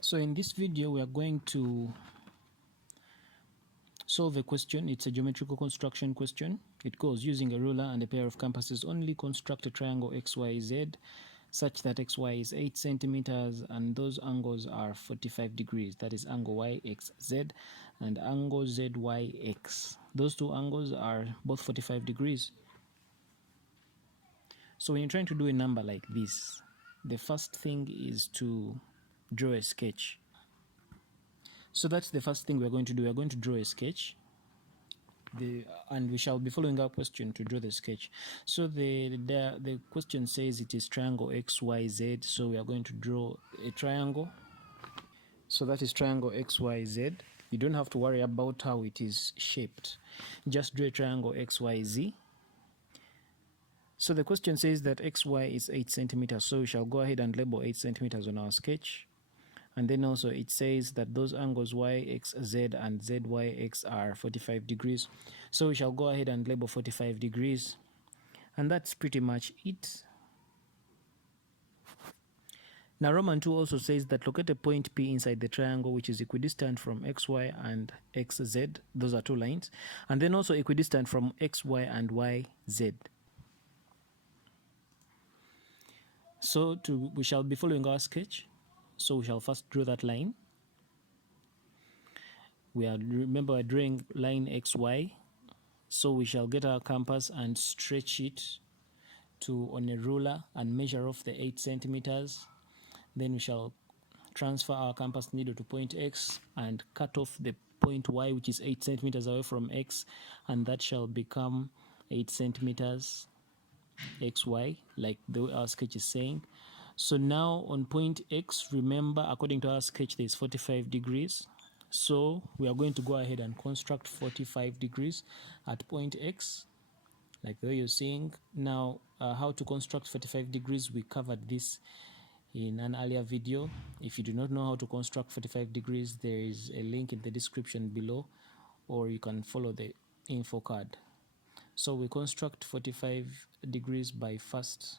So in this video we are going to solve a question. It's a geometrical construction question. It goes: using a ruler and a pair of compasses, only construct a triangle XYZ such that XY is 8 centimeters and those angles are 45 degrees. That is angle YXZ and angle ZYX. Those two angles are both 45 degrees. So when you're trying to do a number like this, the first thing is to draw a sketch. So that's the first thing we're going to do. We're going to draw a sketch. And we shall be following our question to draw the sketch. So the question says it is triangle XYZ. So we are going to draw a triangle. So that is triangle XYZ. You don't have to worry about how it is shaped. Just draw a triangle XYZ. So the question says that XY is 8 centimeters. So we shall go ahead and label 8 centimeters on our sketch. And then also it says that those angles YXZ and ZYX are 45 degrees. So we shall go ahead and label 45 degrees. And that's pretty much it. Now Roman 2 also says that locate a point P inside the triangle which is equidistant from XY and XZ. Those are two lines. And then also equidistant from XY and YZ. So we shall be following our sketch. So we shall first draw that line. Remember we're drawing line XY. So we shall get our compass and stretch it on a ruler and measure off the 8 centimeters. Then we shall transfer our compass needle to point X and cut off the point Y, which is 8 centimeters away from X, and that shall become 8 centimeters XY, like the way our sketch is saying. So now on point X, remember, according to our sketch, there is 45 degrees. So we are going to go ahead and construct 45 degrees at point X, like the way you're seeing. Now, how to construct 45 degrees, we covered this in an earlier video. If you do not know how to construct 45 degrees, there is a link in the description below, or you can follow the info card. So we construct 45 degrees by first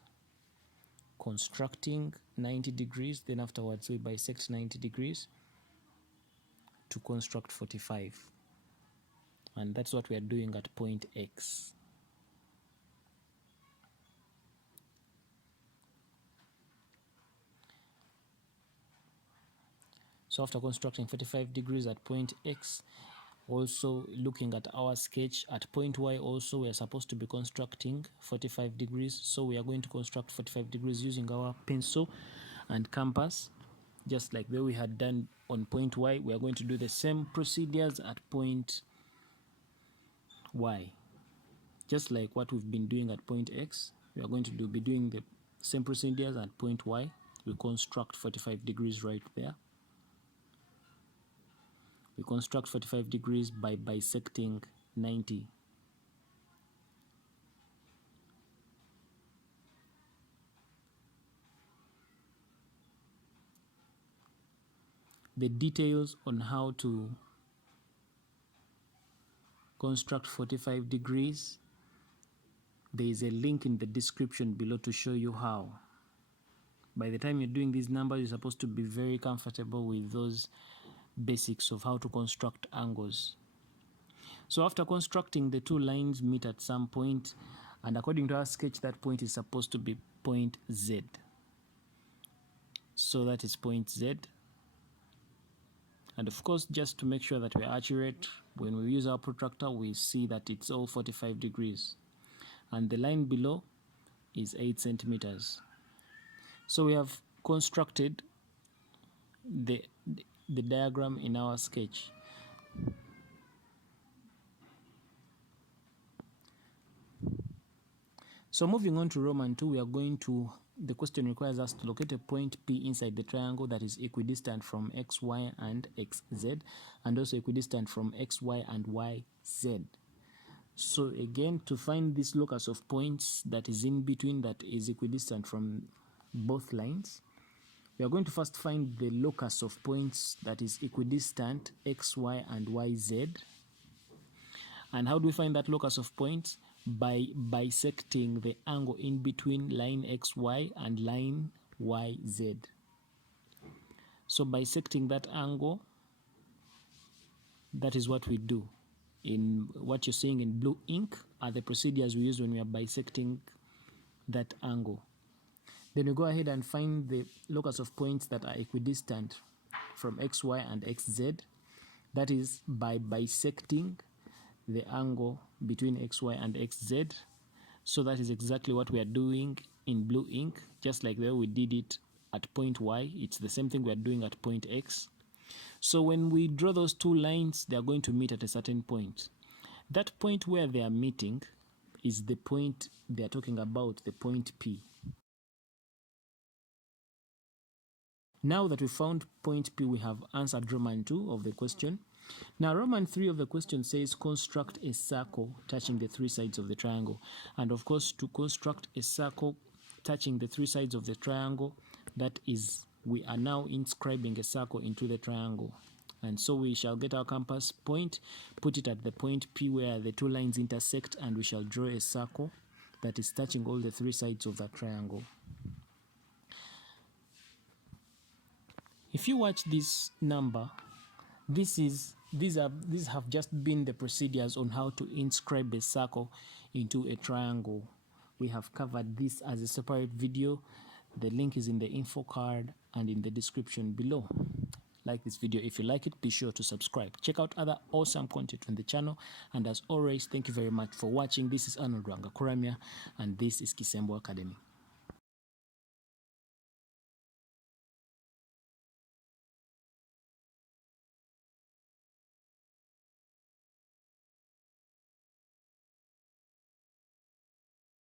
constructing 90 degrees, then afterwards we bisect 90 degrees to construct 45, and that's what we are doing at point X. So after constructing 45 degrees at point X, also looking at our sketch at point Y, also we are supposed to be constructing 45 degrees. So we are going to construct 45 degrees using our pencil and compass, just like the way we had done on point Y. We are going to do the same procedures at point Y, just like what we've been doing at point X. We are going to be doing the same procedures at point Y. We construct 45 degrees right there. We construct 45 degrees by bisecting 90. The details on how to construct 45 degrees, there is a link in the description below to show you how. By the time you're doing these numbers, you're supposed to be very comfortable with those basics of how to construct angles. So after constructing, the two lines meet at some point, and according to our sketch, that point is supposed to be point Z. So that is point Z. And of course, just to make sure that we're accurate, when we use our protractor, we see that it's all 45 degrees. And the line below is 8 centimeters. So we have constructed the diagram in our sketch. So moving on to Roman 2, the question requires us to locate a point P inside the triangle that is equidistant from XY and XZ, and also equidistant from XY and YZ. So again, to find this locus of points that is in between, that is equidistant from both lines, we are going to first find the locus of points that is equidistant XY and YZ. And how do we find that locus of points? By bisecting the angle in between line XY and line YZ. So bisecting that angle, that is what we do. In what you're seeing in blue ink are the procedures we use when we are bisecting that angle. Then we go ahead and find the locus of points that are equidistant from xy and xz. That is by bisecting the angle between xy and xz. So that is exactly what we are doing in blue ink, just like the way we did it at point y. It's the same thing we are doing at point x. So when we draw those two lines, they are going to meet at a certain point. That point where they are meeting is the point they are talking about, the point P. Now that we found point P, we have answered Roman 2 of the question. Now Roman 3 of the question says construct a circle touching the three sides of the triangle. And of course, to construct a circle touching the three sides of the triangle, that is, we are now inscribing a circle into the triangle. And so we shall get our compass point, put it at the point P where the two lines intersect, and we shall draw a circle that is touching all the three sides of that triangle. If you watch this number, these have just been the procedures on how to inscribe a circle into a triangle. We have covered this as a separate video. The link is in the info card and in the description below. Like this video if you like it, be sure to subscribe. Check out other awesome content on the channel, and as always, thank you very much for watching. This is Arnold Rwangakuramya, and this is Kisembo Academy.